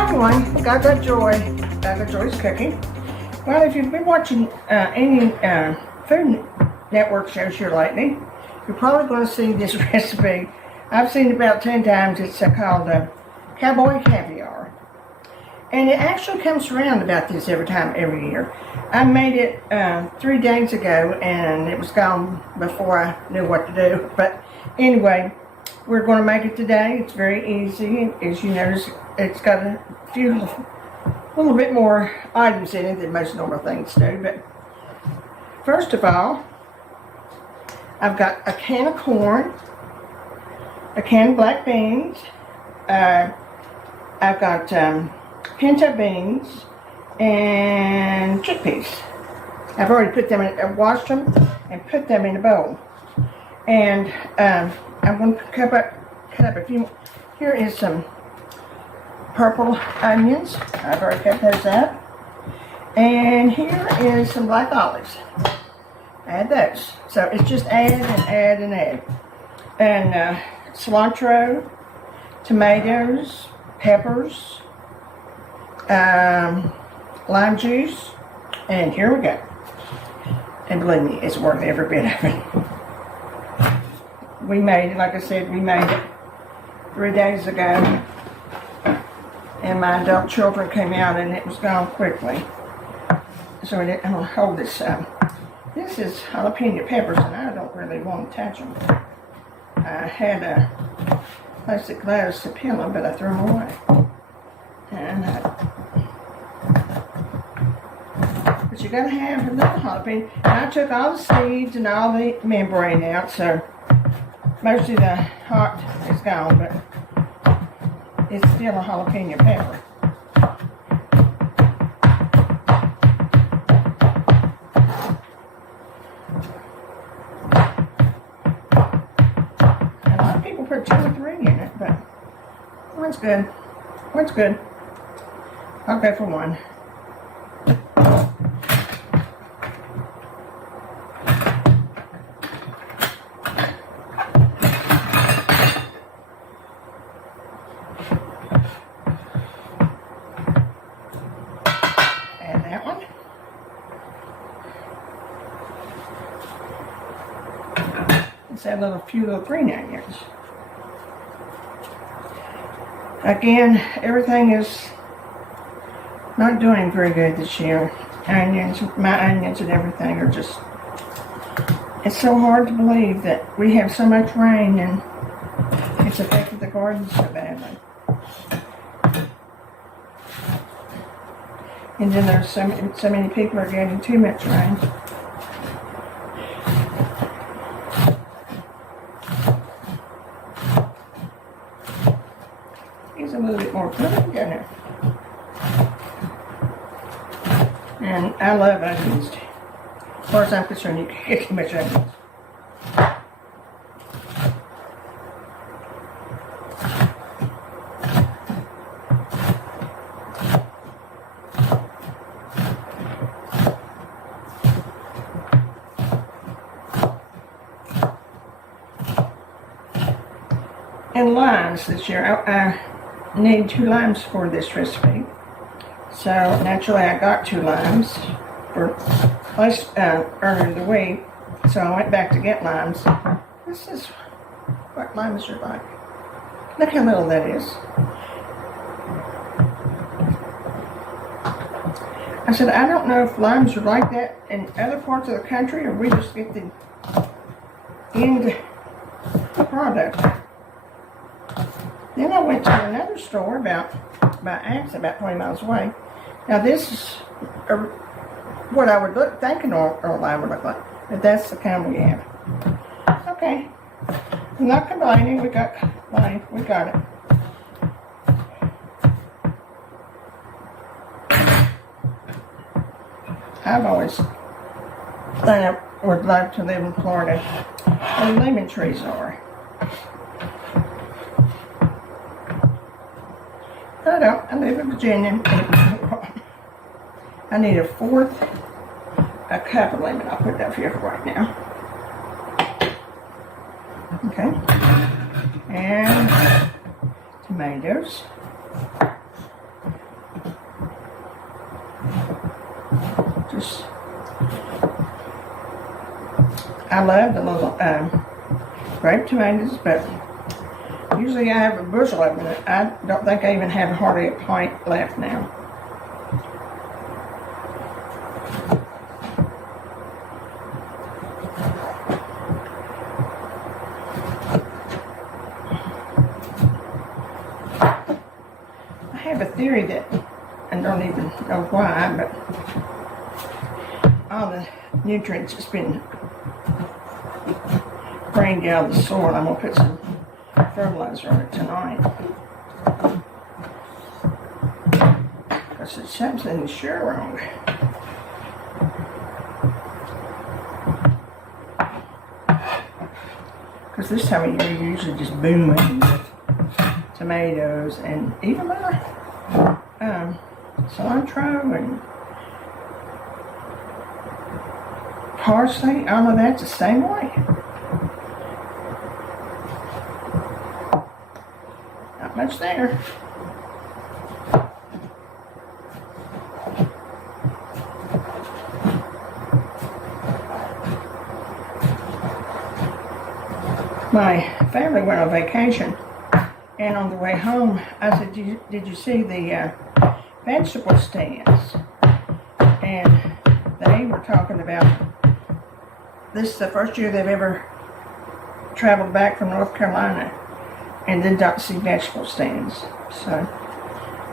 Hi everyone, Gagajoy's cooking. Well, if you've been watching any Food Network shows here lately, you're probably going to see this recipe. I've seen it about 10 times. It's called Cowboy Caviar. And it actually comes around about this every year. I made it 3 days ago and it was gone before I knew what to do. But anyway, we're going to make it today. It's very easy. As you notice, it's got a little bit more items in it than most normal things do. But first of all, I've got a can of corn, a can of black beans, I've got pinto beans, and chickpeas. I've already put them in, I washed them and put them in a bowl. And I'm going to cut up a few. Here is some purple onions. I've already cut those up. And here is some black olives. Add those. So it's just add and add and add. And cilantro, tomatoes, peppers, lime juice, and here we go. And believe me, it's worth every bit of it. We made it, like I said, we made it 3 days ago, and my adult children came out and it was gone quickly. So I'm going to hold this up. This is jalapeno peppers, and I don't really want to touch them. I had plastic gloves to peel them, but I threw them away. And but you got to have a little jalapeno. And I took all the seeds and all the membrane out, so most of the heart is gone, but it's still a jalapeno pepper. A lot of people put 2 or 3 in it, but one's good. One's good. I'll go for 1. Add that one. Let's add a few little green onions. Again, everything is not doing very good this year. My onions and everything are just, it's so hard to believe that we have so much rain and it's affected the garden so badly. And then there's so many people are getting too much rain. Use a little bit more. There we go now. And I love onions. As far as I'm concerned, you can't get too much onions. And limes this year. I need 2 limes for this recipe. So naturally I got 2 limes for earlier in the week. So I went back to get limes. This is what limes are like. Look how little that is. I said, I don't know if limes are like that in other parts of the country or we just get the end product. Then I went to another store by accident, about 20 miles away. Now this is what I would think an oil lime would look like, but that's the kind we have. Okay, I'm not complaining. We got it. I've always thought I would love to live in Florida, where lemon trees are. I don't. I live in Virginia. I need a 1/4 cup of lemon. I'll put that here for right now. Okay. And tomatoes. I love the little grape tomatoes, but usually I have a bushel of them. I don't think I even have hardly a pint left now. I have a theory that, I don't even know why, but all the nutrients that's been drained out of the soil. I'm going to put some fertilizer on it tonight. Because it's something sure wrong. Because this time of year you're usually just booming with tomatoes and even my cilantro and parsley. All of that's the same way. Not much there. My family went on vacation, and on the way home, I said, did you see the vegetable stands? And they were talking about, this is the first year they've ever traveled back from North Carolina and did not see vegetable stands. So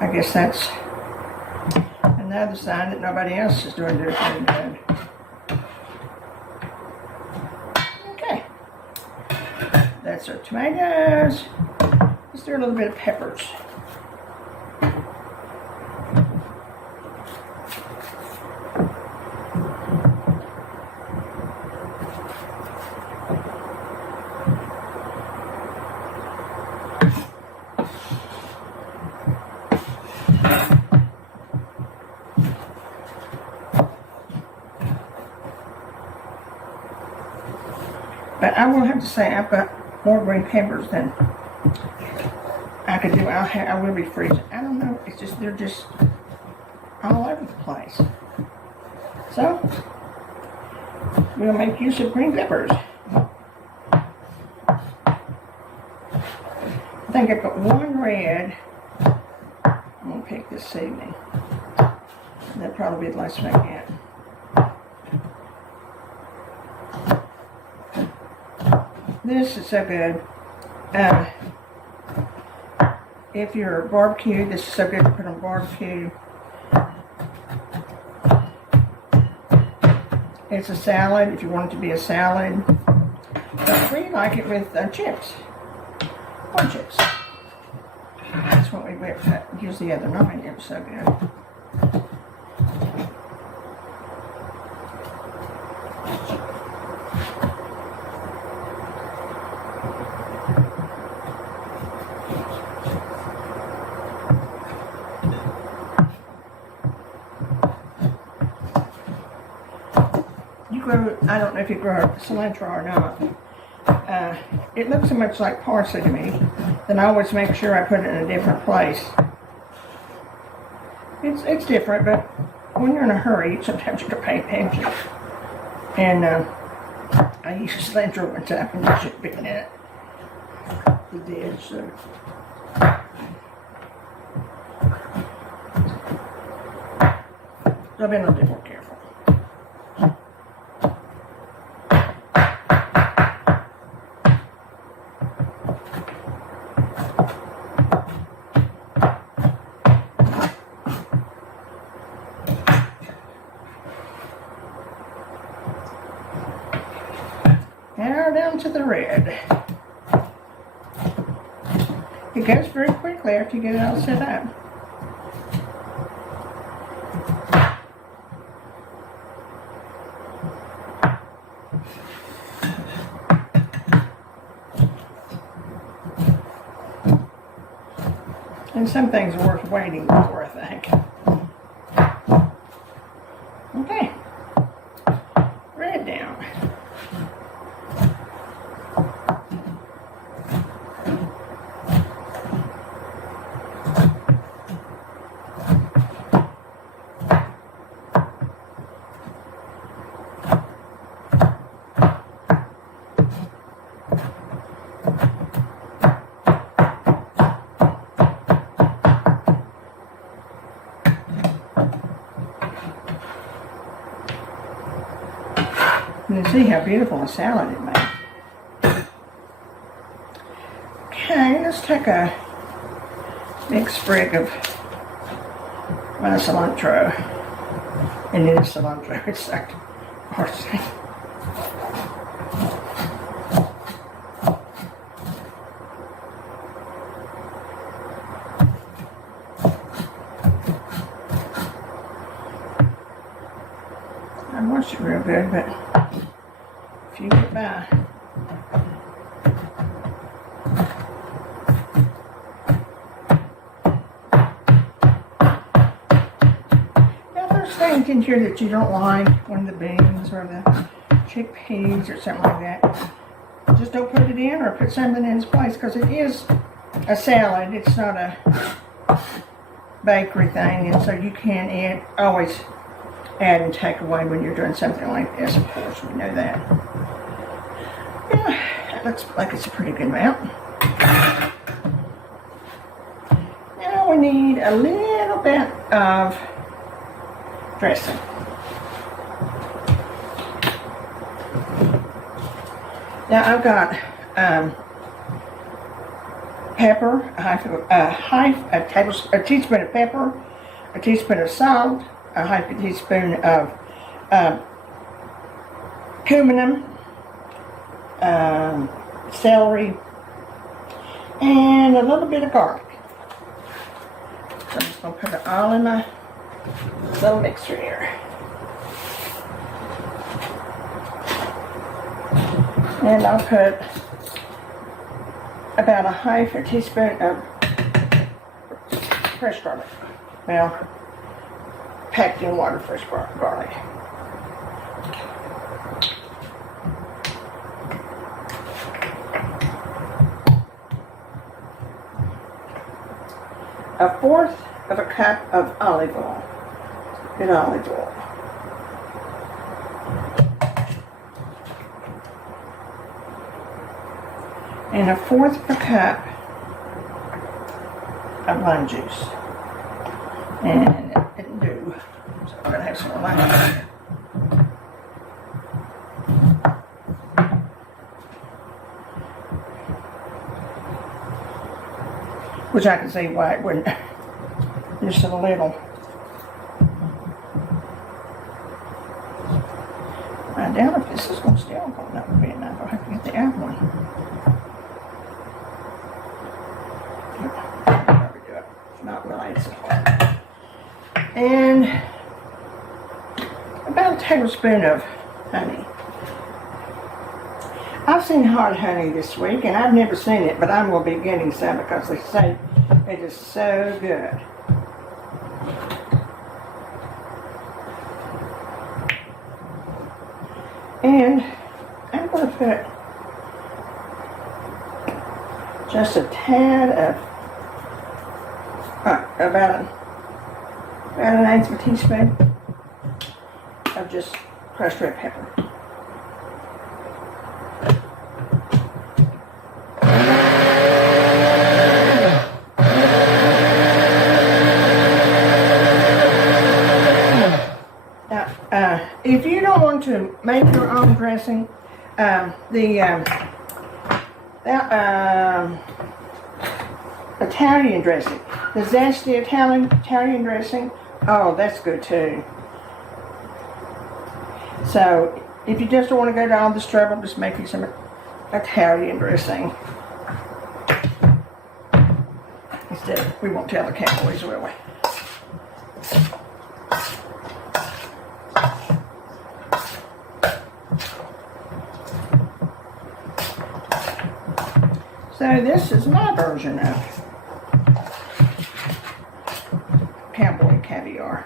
I guess that's another sign that nobody else is doing their thing good. Okay. That's our tomatoes. Let's do a little bit of peppers. But I will have to say I've got more green peppers than I could do. I will be freezing. I don't know. It's just, they're just all over the place. So we'll make use of green peppers. I think I put one red. I'm going to pick this evening. That'll probably be the last one I get. This is so good. If you're barbecue, this is so good to put on barbecue. It's a salad if you want it to be a salad. But we like it with chips. Corn chips. That's what we used the other night. It was so good. I don't know if you grow cilantro or not. It looks so much like parsley to me, then I always make sure I put it in a different place. It's different, but when you're in a hurry, sometimes you have to pay attention. And I used cilantro one time and you should be in it. You did, so. I've been a little more careful. Now down to the red. It goes very quickly after you get it all set up. And some things are worth waiting for, I think. Okay. Red down. You can see how beautiful a salad it made. Okay, let's take a big sprig of my cilantro. And it is cilantro, it's like parsley. I washed it real good, but if you get by. Things in here that you don't like, one of the beans or the chickpeas or something like that, just don't put it in or put something in its place, because it is a salad. It's not a bakery thing, and so you can always add and take away when you're doing something like this. Of course, we know that. Yeah, that looks like it's a pretty good amount. Now we need a little bit of dressing. Now I've got pepper, a teaspoon of pepper, a teaspoon of salt, a half a teaspoon of cumin, celery, and a little bit of garlic. So I'm just going to put it all in my little mixture here. And I'll put about a half a teaspoon of fresh garlic. Well, packed in water fresh garlic. A fourth of a cup of olive oil. Good olive oil. And a fourth of a cup of lime juice. And it didn't do, so I'm going to have some more lime juice. Which I can see why it wouldn't, just a little. I doubt if this is going to still go. That would be enough. I'll have to get the other one. Probably do it. If not, we'll add some. And about a tablespoon of honey. I've seen hard honey this week, and I've never seen it, but I will be getting some because they say it is so good. And I'm going to put just a tad of, about an eighth of a teaspoon of just crushed red pepper. If you don't want to make your own dressing, Italian dressing, the zesty Italian dressing, oh, that's good too. So, if you just don't want to go to all this trouble, just make you some Italian dressing. Instead, we won't tell the cowboys, will we? So this is my version of Cowboy Caviar.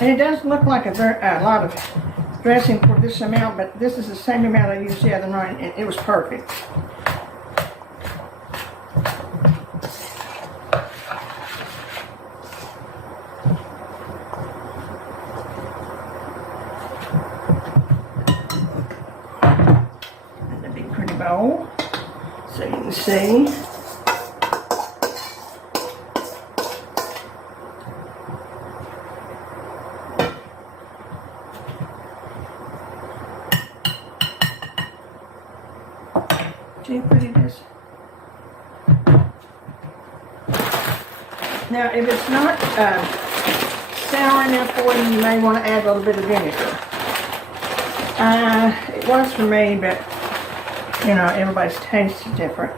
And it does look like a lot of dressing for this amount, but this is the same amount I used the other night, and it was perfect. Let's see. See how pretty it is? Now, if it's not sour enough for you, you may want to add a little bit of vinegar. It was for me, but you know, everybody's taste is different.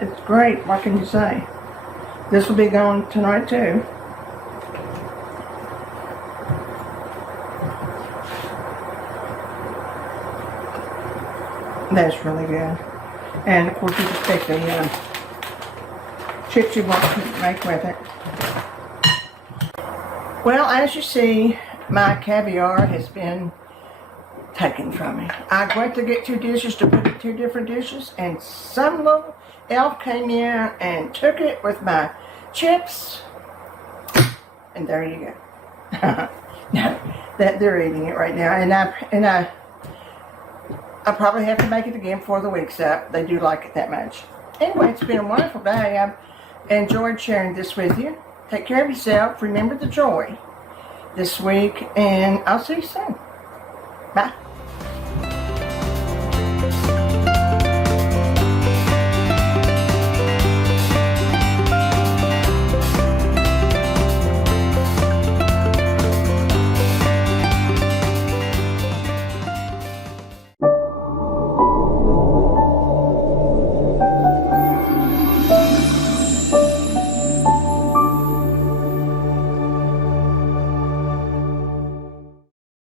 It's great. What can you say? This will be going tonight too. That's really good. And of course you just take the chips you want to make with it. Well, as you see, my caviar has been taken from me. I went to get 2 dishes to put in 2 different dishes, and some little elf came in and took it with my chips, and there you go. That they're eating it right now, and I probably have to make it again before the week's up. They do like it that much. Anyway, it's been a wonderful day. I've enjoyed sharing this with you. Take care of yourself. Remember the joy this week, and I'll see you soon. Bye.